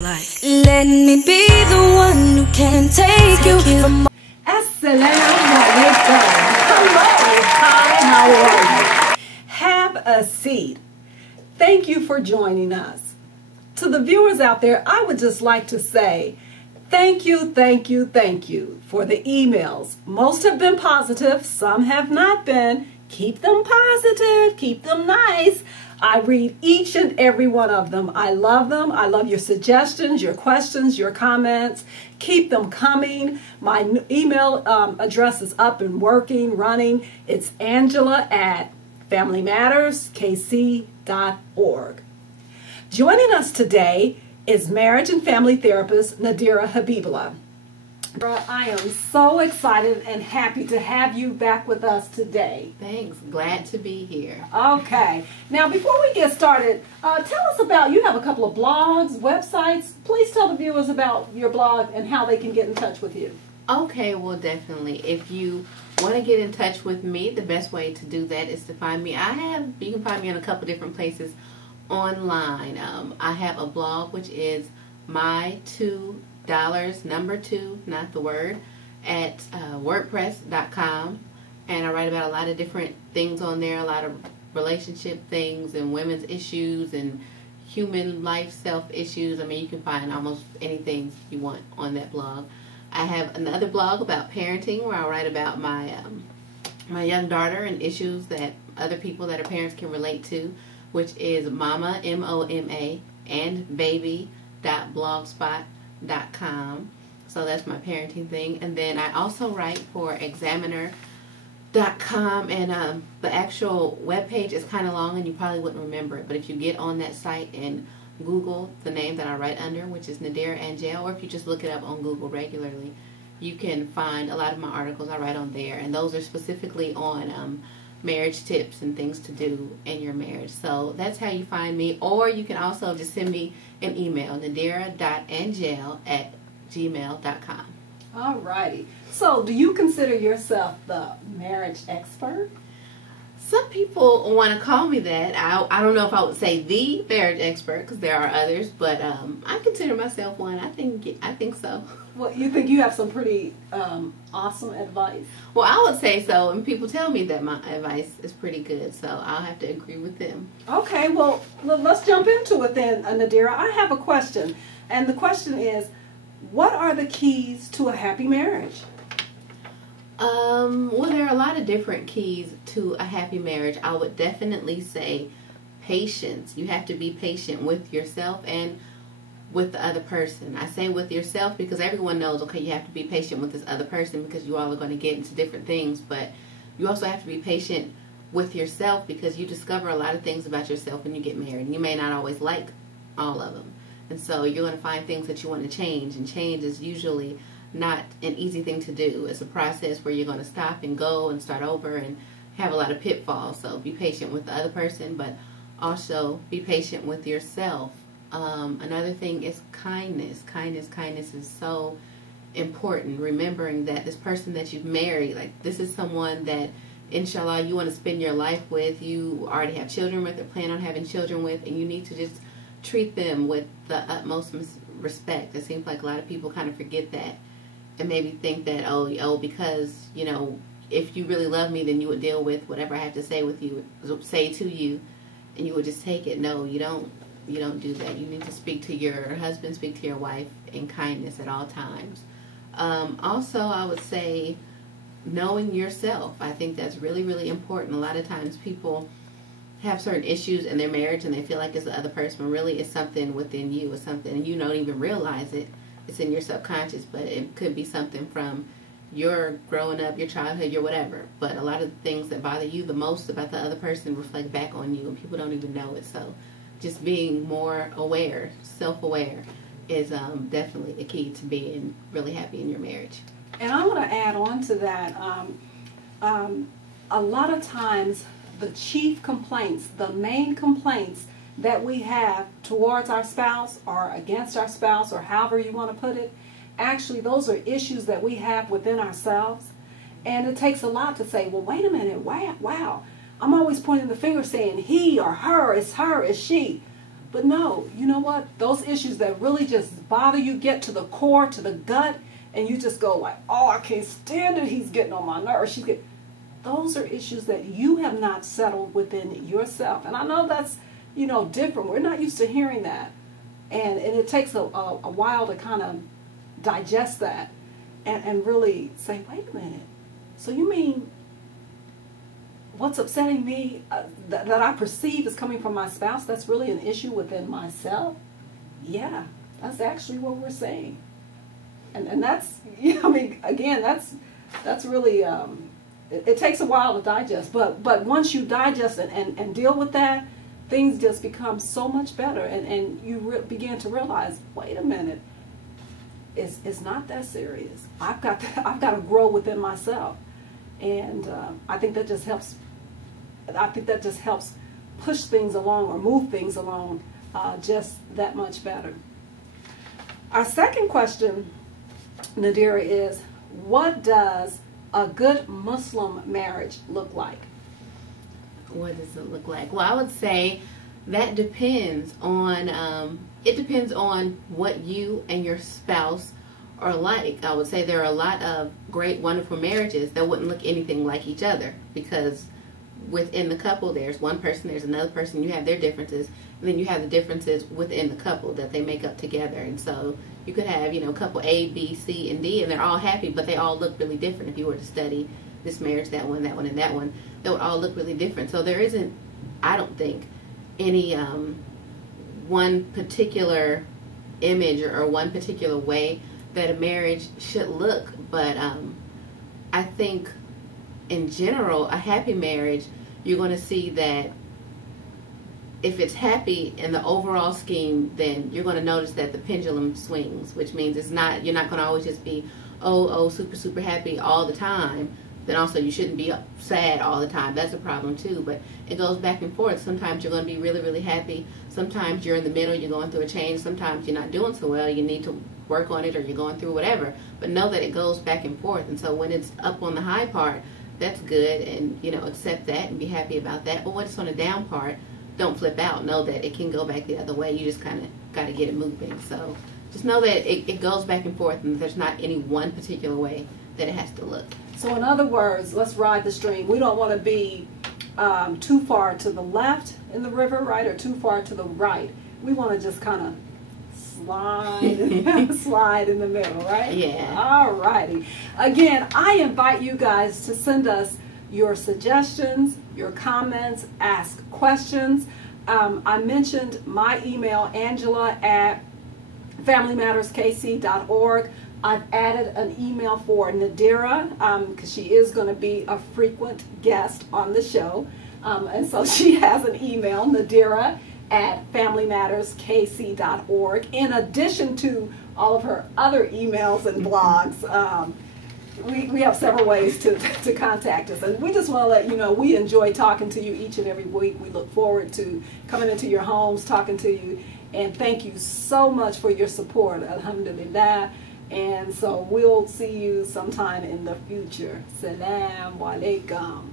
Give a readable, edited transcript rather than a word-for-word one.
Let me be the one who can take you from. Assalamu alaikum. Hello. Hi, how are you? Have a seat. Thank you for joining us. To the viewers out there, I would just like to say thank you for the emails. Most have been positive, some have not been. Keep them positive, keep them nice. I read each and every one of them. I love them. I love your suggestions, your questions, your comments. Keep them coming. My email address is up and working, running. It's angela@familymatterskc.org. Joining us today is marriage and family therapist Nadira Habibullah. I am so excited and happy to have you back with us today. Thanks. Glad to be here. Okay. Now, before we get started, tell us about, you have a couple of blogs, websites. Please tell the viewers about your blog and how they can get in touch with you. Okay, well, definitely. If you want to get in touch with me, the best way to do that is to find me. You can find me in a couple different places online. I have a blog, which is my2 number 2, not the word, at wordpress.com, and I write about a lot of different things on there, a lot of relationship things and women's issues and human life self issues. I mean, you can find almost anything you want on that blog. I have another blog about parenting where I write about my young daughter and issues that other people that are parents can relate to, which is Mama, M-O-M-A, and baby.blogspot.com. So that's my parenting thing. And then I also write for examiner.com, and the actual webpage is kind of long and you probably wouldn't remember it, but if you get on that site and Google the name that I write under, which is Nadira Angel, or if you just look it up on Google regularly, you can find a lot of my articles I write on there, and those are specifically on marriage tips and things to do in your marriage. So that's how you find me. Or you can also just send me an email, nadira.angel@gmail.com. All righty. So do you consider yourself the marriage expert? Some people want to call me that. I don't know if I would say the marriage expert, because there are others, but I consider myself one. I think so. Well, you think you have some pretty awesome advice? Well, I would say so, and people tell me that my advice is pretty good, so I'll have to agree with them. Okay, well, let's jump into it then, Nadira. I have a question, and the question is, what are the keys to a happy marriage? Well, there are a lot of different keys to a happy marriage. I would definitely say patience. You have to be patient with yourself and with the other person. I say with yourself because everyone knows, okay, you have to be patient with this other person because you all are going to get into different things, but you also have to be patient with yourself because you discover a lot of things about yourself when you get married, and you may not always like all of them. And so you're going to find things that you want to change, and change is usually not an easy thing to do. It's a process where you're going to stop and go and start over and have a lot of pitfalls. So be patient with the other person, but also be patient with yourself. Another thing is kindness. Kindness is so important. Remembering that this person that you've married, like, this is someone that, inshallah, you want to spend your life with, you already have children with, or plan on having children with, and you need to just treat them with the utmost respect. It seems like a lot of people kind of forget that and maybe think that, oh, because, you know, if you really love me, then you would deal with whatever I have to say to you, and you would just take it. No, you don't do that. You need to speak to your husband, speak to your wife in kindness at all times. Also, I would say knowing yourself. I think that's really, really important. A lot of times people have certain issues in their marriage and they feel like it's the other person, but really it's something within you. It's something, and you don't even realize it. It's in your subconscious, but it could be something from your growing up, your childhood, your whatever. But a lot of the things that bother you the most about the other person reflect back on you, and people don't even know it. So just being more aware, self-aware, is definitely the key to being really happy in your marriage. And I want to add on to that, a lot of times the chief complaints, the main complaints that we have towards our spouse or against our spouse, or however you want to put it, actually those are issues that we have within ourselves. And it takes a lot to say, well, wait a minute, wow, I'm always pointing the finger saying he or her, it's she. But no, you know what? Those issues that really just bother you, get to the core, to the gut, and you just go like, oh, I can't stand it. He's getting on my nerves. Those are issues that you have not settled within yourself. And I know that's, different. We're not used to hearing that. And it takes a while to kind of digest that and really say, wait a minute. So you mean what's upsetting me that I perceive is coming from my spouse, that's really an issue within myself? Yeah, that's actually what we're saying. And that's, again, that's really, it takes a while to digest. But once you digest and deal with that, things just become so much better. And you begin to realize, wait a minute, it's not that serious. I've got to grow within myself. And I think that just helps. Push things along or move things along just that much better. Our second question, Nadira, is what does a good Muslim marriage look like? What does it look like? Well, I would say that depends on what you and your spouse are like. I would say there are a lot of great, wonderful marriages that wouldn't look anything like each other, because within the couple there's one person, there's another person, you have their differences, and then you have the differences within the couple that they make up together. And so you could have, couple A, B, C, and D, and they're all happy, but they all look really different. If you were to study this marriage, that one, and that one, they would all look really different. So there isn't, I don't think, any one particular image or one particular way that a marriage should look. But I think in general, a happy marriage, you're going to see that if it's happy in the overall scheme, then you're going to notice that the pendulum swings, which means you're not going to always just be, super, super happy all the time. Then also you shouldn't be sad all the time. That's a problem too. But it goes back and forth. Sometimes you're going to be really, really happy. Sometimes you're in the middle, you're going through a change. Sometimes you're not doing so well, you need to work on it, or you're going through whatever. But know that it goes back and forth. And so when it's up on the high part, that's good, and accept that and be happy about that. But when it's on the down part, don't flip out. Know that it can go back the other way. You just kind of got to get it moving. So just know that it goes back and forth, and there's not any one particular way that it has to look. So in other words, let's ride the stream. We don't want to be too far to the left in the river, right, or too far to the right. We want to just kind of slide in the middle, right? Yeah. All righty. Again, I invite you guys to send us your suggestions, your comments, ask questions. I mentioned my email, angela@familymatterskc.org. I've added an email for Nadira because she is going to be a frequent guest on the show. And so she has an email, Nadira@familymatterskc.org. In addition to all of her other emails and blogs, we have several ways to contact us. And we just want to let you know we enjoy talking to you each and every week. We look forward to coming into your homes, talking to you. And thank you so much for your support. Alhamdulillah. And so we'll see you sometime in the future. Salam alaikum.